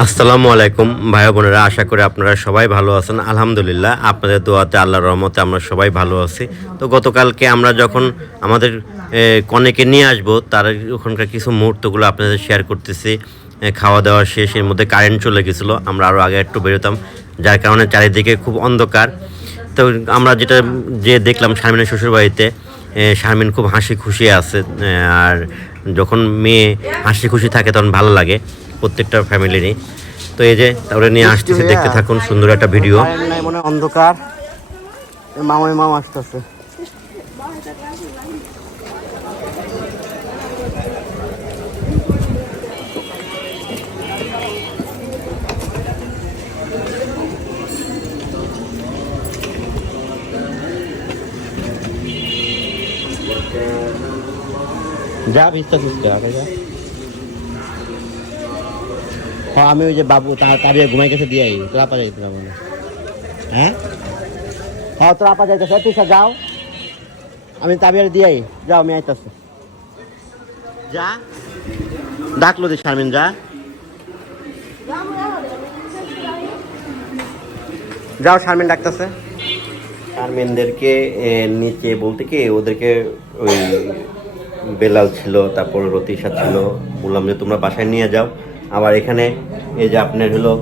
আসসালামু আলাইকুম, ভাই বোনেরা, আশা করি আপনারা সবাই ভালো আছেন। আলহামদুলিল্লাহ, আপনাদের দোয়াতে আল্লাহর রহমতে আমরা সবাই ভালো আছি। তো গতকালকে আমরা যখন আমাদের কনেকে নিয়ে আসব, তার ওখানকার কিছু মুহূর্তগুলো আপনাদের শেয়ার করতেছি। খাওয়া দাওয়া শেষ, এর মধ্যে কারেন্ট চলে গেছিল, আমরা আরও আগে একটু বেরোতাম। যার কারণে চারিদিকে খুব অন্ধকার। তো আমরা যেটা, যে দেখলাম শারমিনের শ্বশুরবাড়িতে শারমিন খুব হাসি খুশি আছে আর যখন মেয়ে হাসি খুশি থাকে তখন ভালো লাগে। প্রত্যেকটা ফ্যামিলিরই তো এই যে, তাহলে নিয়ে আসতেছে, দেখতে থাকুন, সুন্দর একটা ভিডিও মনে অন্ধকার মামাই মামা আসতেছে যা। ভিস্তা ভিস্তা আমি ওই যে বাবু তার ঘুমাই গেছে দিয়ে আই তোরা পা যাইতে যাব না। হ্যাঁ? হ্যাঁ তোরা পা যাইতেছে তুই স্যার যাও। আমি তাবিয়ার দিয়ে আই যাও আমি আইতাছি। যা। ডাকলো দি শারমিন যা। যাও শারমিন ডাকতেছে। শারমিনদেরকে নিচে বলতে কি ওদেরকে ওই বেলাল ছিল তারপর রতিশা ছিল বললাম যে তোমরা বাসায় নিয়ে যাও। আবার এখানে এই যে আপনার হলো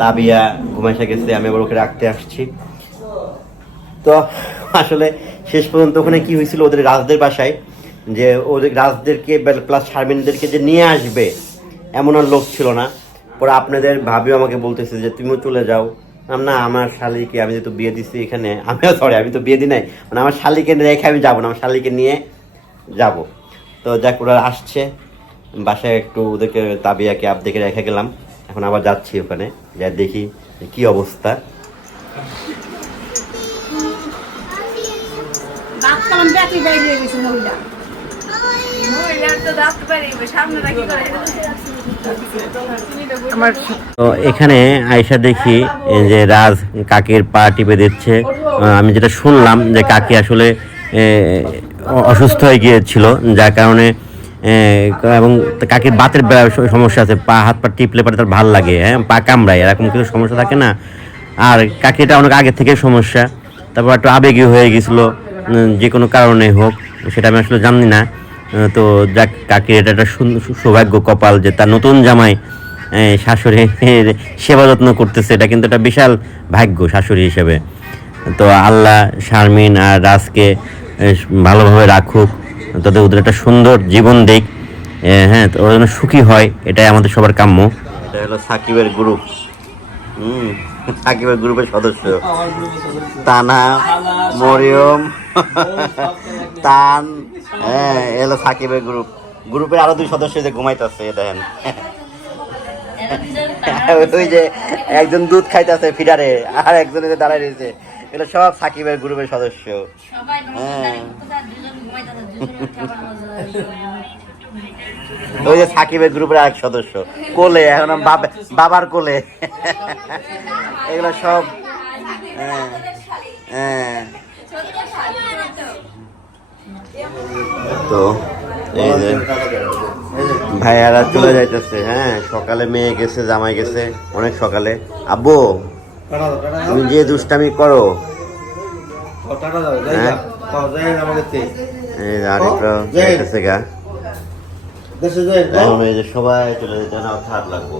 তাবিয়া ঘুমাইসা গেছে, আমি আবার ওকে রাখতে আসছি। তো আসলে শেষ পর্যন্ত ওখানে কি হয়েছিল ওদের রাজদের বাসায়, যে ওদের রাজদেরকে প্লাস শারমিনদেরকে যে নিয়ে আসবে, এমন আর লোক ছিল না। পরে আপনাদের ভাবিও আমাকে বলতেছে যে, তুমিও চলে যাও। না, আমার শালিকে আমি যেহেতু বিয়ে দিচ্ছি এখানে আমিও সরি আমি তো বিয়ে দিই নাই। মানে আমার শালিকে রেখে আমি যাব না, আমার শালিকে নিয়ে যাব। তো যাক, ওরা আসছে। বাসায় একটু ওদেরকে তাবিয়া ক্যাব দেখে রেখে গেলাম। এখন আবার যাচ্ছি ওখানে যা দেখি কি অবস্থা। তো এখানে আয়সা দেখি যে রাজ কাকির পা টিপে দিচ্ছে। আমি যেটা শুনলাম যে কাকি আসলে অসুস্থ হয়ে গিয়েছিল যার কারণে এবং কাকির বাতের সমস্যা আছে, পা, হাত পা টিপলে পরে তার ভালো লাগে হ্যাঁ? পা কামড়ায়, এরকম কিছু সমস্যা থাকে না? আর কাকিটা অনেক আগে থেকে সমস্যা, তারপর একটু আবেগী হয়ে গেছিল যে কোনো কারণে হোক, সেটা আমি আসলে জানি না। তো যাক, কাকির এটা একটা সৌভাগ্য কপাল যে তার নতুন জামাই শাশুড়ি সেবা যত্ন করতেছে, এটা কিন্তু একটা বিশাল ভাগ্য শাশুড়ি হিসেবে। তো আল্লাহ শারমিন আর রাজকে ভালোভাবে রাখুক। তাদের ওদের একটা সুন্দর জীবন এ, হ্যাঁ ওরা যেন সুখী হয় এটাই আমাদের সবার কাম্য। এটা হলো সাকিবের গ্রুপ সাকিবের গ্রুপের সদস্য। তানা মরিয়ম তান হ্যাঁ এলো সাকিবের গ্রুপ গ্রুপের আরও দুই সদস্য যে ঘুমাইতেছে দেখেন। ওই যে একজন দুধ খাইতেছে ফিডারে আর একজন দাঁড়ায় রয়েছে। এগুলো সব সাকিবের গ্রুপের সদস্য। হ্যাঁ। ওই যে সাকিবের গ্রুপের আরেক সদস্য। কোলে এখন বাবা- বাবার কোলে। এগুলো সব হ্যাঁ। হ্যাঁ। তো এই যে ভাইয়ারা চলে যাইতেছে হ্যাঁ? সকালে মেয়ে গেছে জামাই গেছে অনেক সকালে। আব্বু তুমি যে দুষ্টামি করো। হ্যাঁ? সবাই চলে যেতে না খারাপ লাগবো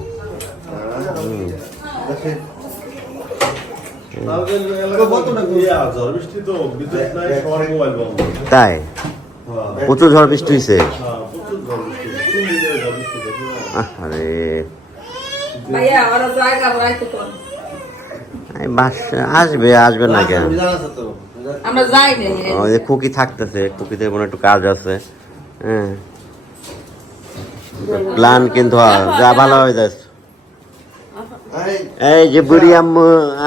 তাই? প্রচুর ঝড় বৃষ্টি হয়েছে হ্যাঁ প্রচুর ঝড় বৃষ্টি দেখি না। আরে ভাইয়া ওরা জায়গা বাস আসবে আসবে না কেন? আমরা যাই না ওই যে খুকি থাকতেছে খুকিতে মনে একটু কাজ আছে। হ্যাঁ। প্ল্যান কিন্তু যা ভালো হয়ে যাচ্ছে। এই যে বুড়ি আম্মু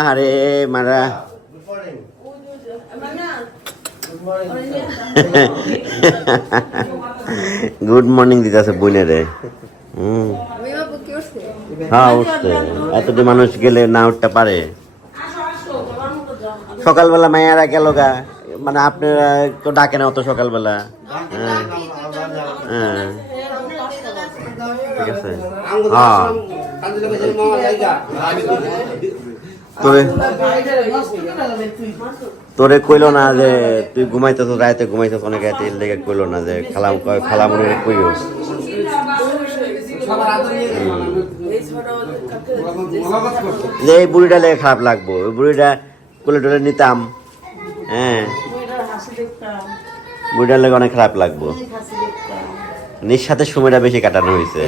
আরে মারা। গুড মর্নিং দিতেছে বোনেরে। হুম। হ্যাঁ উঠছে এতটি মানুষ গেলে না উঠতে পারে। সকালবেলা মায়েরা গেল গা। মানে আপনারা তো ডাকে না অত সকালবেলা। হ্যাঁ। হ্যাঁ ঠিক আছে হ্যাঁ তোরে তোরে কইলো না যে, তুই ঘুমাইতেছ রাতে ঘুমাইতেছ, অনেক রাতে লেগে কইলো না যে খালাম কয় খালামুনি কইও। এই বুড়িটা লেগে খারাপ লাগবো, ওই বুড়িটা কোলে টোলে নিতাম। হ্যাঁ। বুড়িটার লেগে অনেক খারাপ লাগবো। নির সাথে সময়টা বেশি কাটানো হয়েছে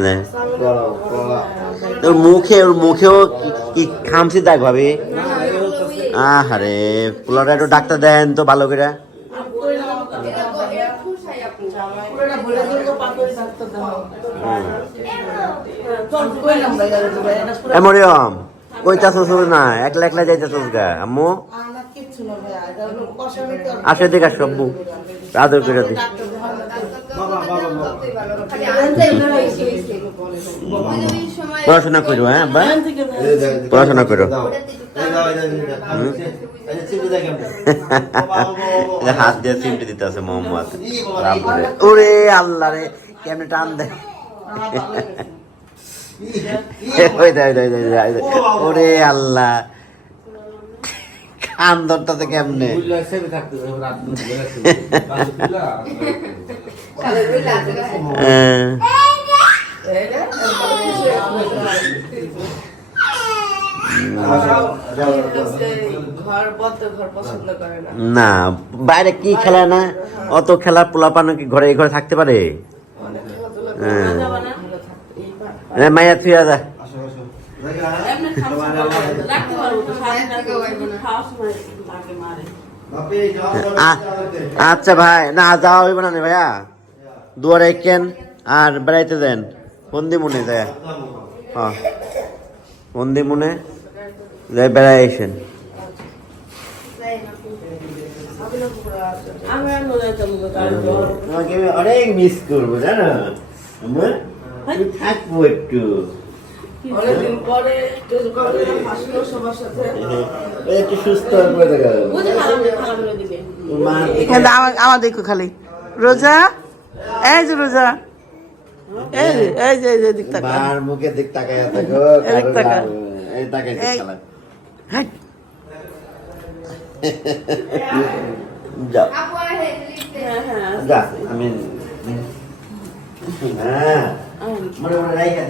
দেখ। ওর মুখে ওর মুখেও কি- খামসি দাগ ভাবি। আহারে, পোলাটা একটু ডাক্তার দেন তো ভালো করে এ মরিয়ম, কইতাছস না, একলা একলা যাইতাছস গা, আম্মু? আসে দেখা সব্বু আদর করে দি পড়াশোনা করো হ্যাঁ আব্বা? পড়াশোনা করো। হাত দিয়ে চিমটে দিতে আছে মোহাম্মদ। ওরে আল্লাহ রে, কেমনে টান দেয়। ওরে আল্লাহ। ধরতাছে কেমনে? না, বাইরে কি খেলা না? অত খেলা পোলাপানো কি ঘরে ঘরে থাকতে পারে? হ্যাঁ। এ, মাইয়া তুই যা। আচ্ছা ভাই না যাওয়া হইব না রে ভাইয়া। দুয়ারে কেন আর বেড়াইতে দেন ফন্দি মনে যায় হ্যাঁ ফন্দি মনে যাই বেড়াই আসেন অনেক মিস করব জানো? আমার থাকব একটু। অনেকদিন পরে সবার সাথে। একটু সুস্থ করে দেখা মা এখানে আমার আমার দেখো খালি। রোজা? এই যে রোজা। এই যে এই যে এই যে দিক তাকা মুখে দিক তাকায় থাকো তাকা। এই তাকাই এই। হাট। যাও যা আমি হ্যাঁ। মনে মনে রাইখা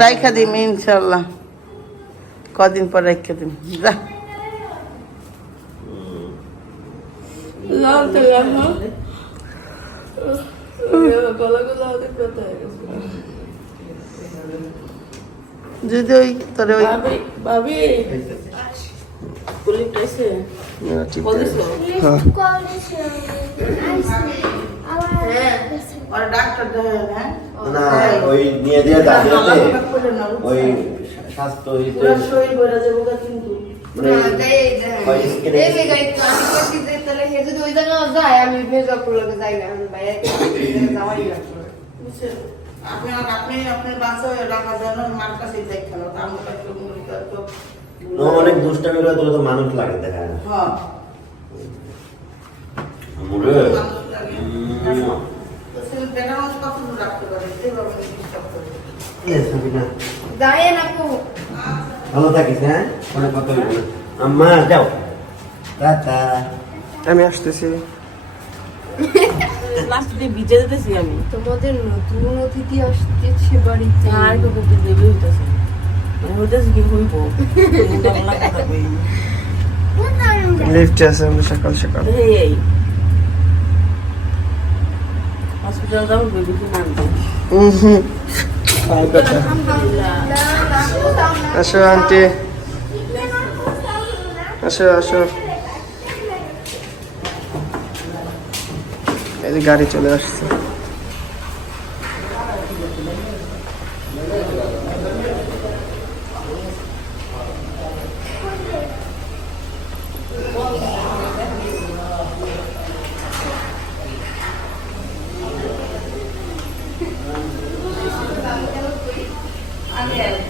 রাইখা দিম ইনশাল্লাহ কদিন পর রাইখা দিম যা যদি ওই তোর ওই ভাবি না ওই নিয়ে দিয়ে দাঁড়িয়েছে ওই স্বাস্থ্য কিন্তু। মানে আপনি আপনি আপনি বাসা রাখা যায় না মার কাছে দেখেন আমার ও অনেক দুষ্টামি করে তোর তো মানুষ লাগে দেখা হ্যাঁ। কত ভালো থাকিস হ্যাঁ? অনেক কথা আম্মা যাও। টাটা। আমি আসতেছি। লাস্টে ভিজে দিতেছি আমি। তোমাদের নতুন অতিথি আসতেছে বাড়িতে। আর একটু দেবে হইতেছে। লিফটে আছে আমরা সকাল সকাল হসপিটাল যাব আসো আন্টি আসো আসো এই গাড়ি চলে আসছে। Amen.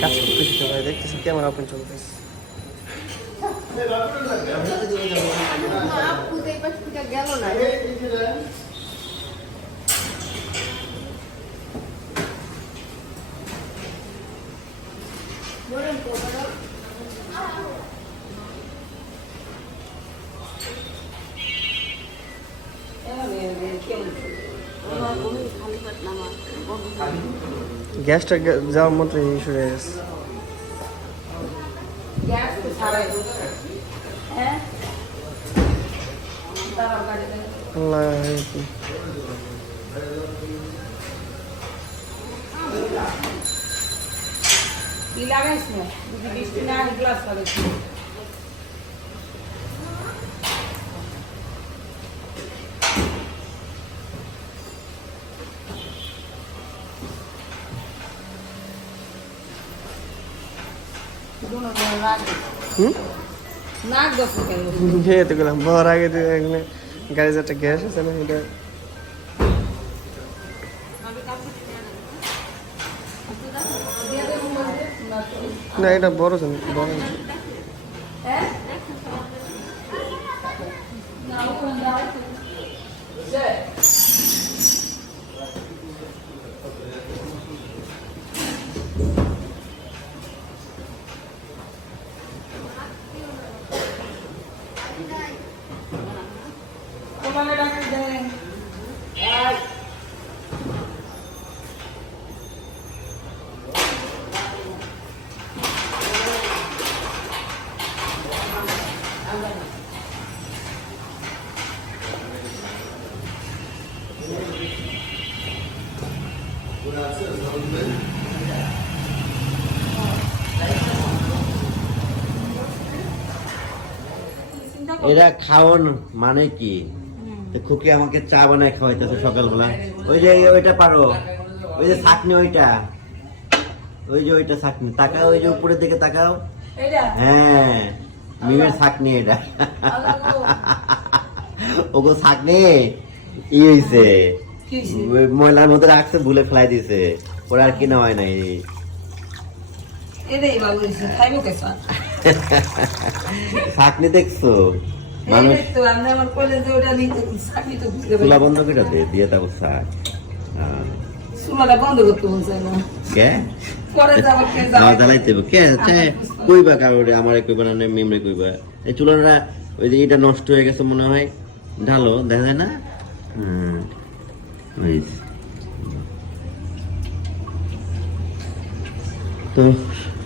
কাজ করতেছি ভাই দেখতেছি ক্যামেরা ওপেন চলতেছে আপু তো এই পাশ থেকে গেল না বলেন তো গ্যাসটা গে- যাওয়ার মতো ইস্যু হয়ে গেছে গ্যাস তো ছাড়াই হ্যাঁ তারাও গাড়ি দেয় আল্লাহ কি কি লাগাইছ না যদি বৃষ্টি না হয় গ্লাস লাগাইছ হুম? খেয়ে তো গেলাম। আগে এখানে গাড়ি একটা গ্যাস আছে না, এটা না, এটা বড় বড় এরা খাওয়ান মানে কি? খুকি আমাকে চা বানায় খাওয়াইতেছে সকালবেলা। ওই যে ওইটা পারো। ওই যে ছাকনি ওইটা। ওই যে ওইটা ছাকনি। তাকাও ওই যে উপরের দিকে তাকাও। হ্যাঁ। মিমের ছাকনি এটা। ওগো ছাকনি ই হইছে। ময়লার মধ্যে রাখছে ভুলে ফেলাই দিছে। ওরা আর কিনা হয় নাই। এটাই বাবু খাইবো কেসা? ছাকনি দেখছ? মানুষ চুলা বন্ধ করে দে দিয়ে তারপর শাক হ্যাঁ। চুলাটা বন্ধ করতে বলছে না। কে? পরে যাব কে দাওয়া জ্বালাইতে কে? চে কইবা কাউরে আমারে কইবা না মিমরে কইবা। এই চুলাটা ওই যে এটা নষ্ট হয়ে গেছে মনে হয় ঢালো দেখা যায় না? তো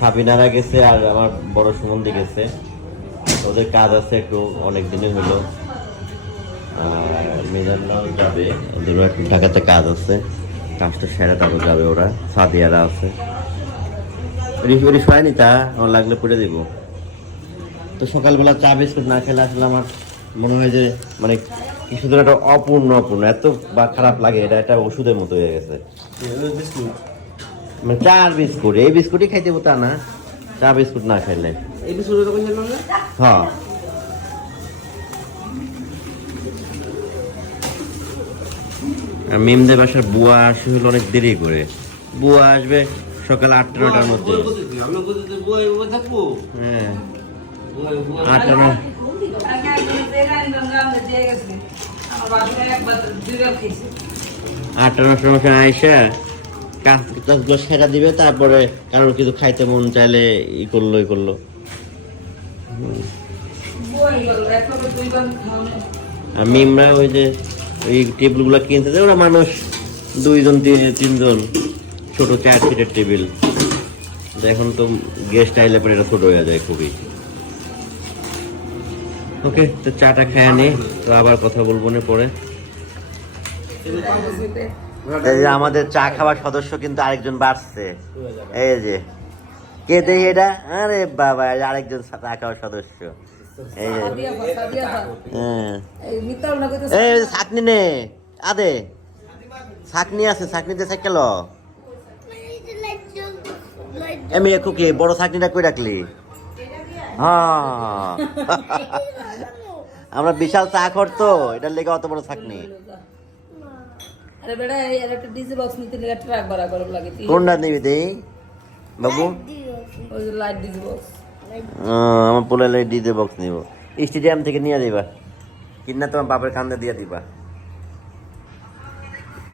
সাবিনারা গেছে আর আমার বড় সুগন্ধি গেছে। ওদের কাজ আছে একটু, অনেক দিনের হলো। আর যাবে ঢাকাতে কাজ আছে। কাজটা সেরা তারপর যাবে ওরা, সাদিয়ারা আছে। রিফি সয়নি তা, আমার লাগলে পড়ে দিব। তো সকালবেলা চা, বিস্কুট না খেলে আসলে আমার মনে হয় যে মানে কিছুদিন একটা অপূর্ণ অপূর্ণ, এত বা খারাপ লাগে, এটা একটা ওষুধের মতো হয়ে গেছে। মানে চার বিস্কুট এই বিস্কুটই খাইতে তা না। চা বিস্কুট না খাইলে। এই বিস্কুট হ্যাঁ। আর মেমদের বাসার বুয়া আসে হলো অনেক দেরি করে। বুয়া আসবে সকাল আটটা নটার মধ্যে। হ্যাঁ। আটটা আটটা নটার মধ্যে আয়সা কাজ টাজগুলো সেরা দিবে, তারপরে কারণ কিছু খাইতে মন চাইলে ই করল ই করল। আর মিমরা ওই যে, ওই টেবিলগুলো কিনতে দেয় ওরা মানুষ দুইজন, তিন- তিনজন, ছোট চার সিটের টেবিল এখন তো গেস্ট আইলে পরে এটা ছোট হয়ে যায় খুবই। ওকে, তো চাটা খেয়ে নি, তো আবার কথা বলব না পরে। এই যে আমাদের চা খাওয়ার সদস্য কিন্তু আরেকজন বাড়ছে। এই যে। কে দেই এটা? আরে বাবা আরেকজন চা খাওয়ার সদস্য। এই পা। হ্যাঁ। না আদে ছাকনি আছে ছাকনিতে সাইকেল এমি খুকি বড় ছাকনিটা কই রাখলি? হ্যাঁ। আমরা বিশাল চা করতো এটার লেগে অত বড় ছাকনি আরে বেটা একটা ডিজে বক্স নিতে লিগে ট্রাক ভাড়া করা লাগে কোনটা নিবি দেই বাবু? ওই লাইট ডিজে বক্স আমার ডিজে নিব। স্টেডিয়াম থেকে নিয়ে দিবা কিনা তোমার বাপের কান্দে দিয়ে দিবা।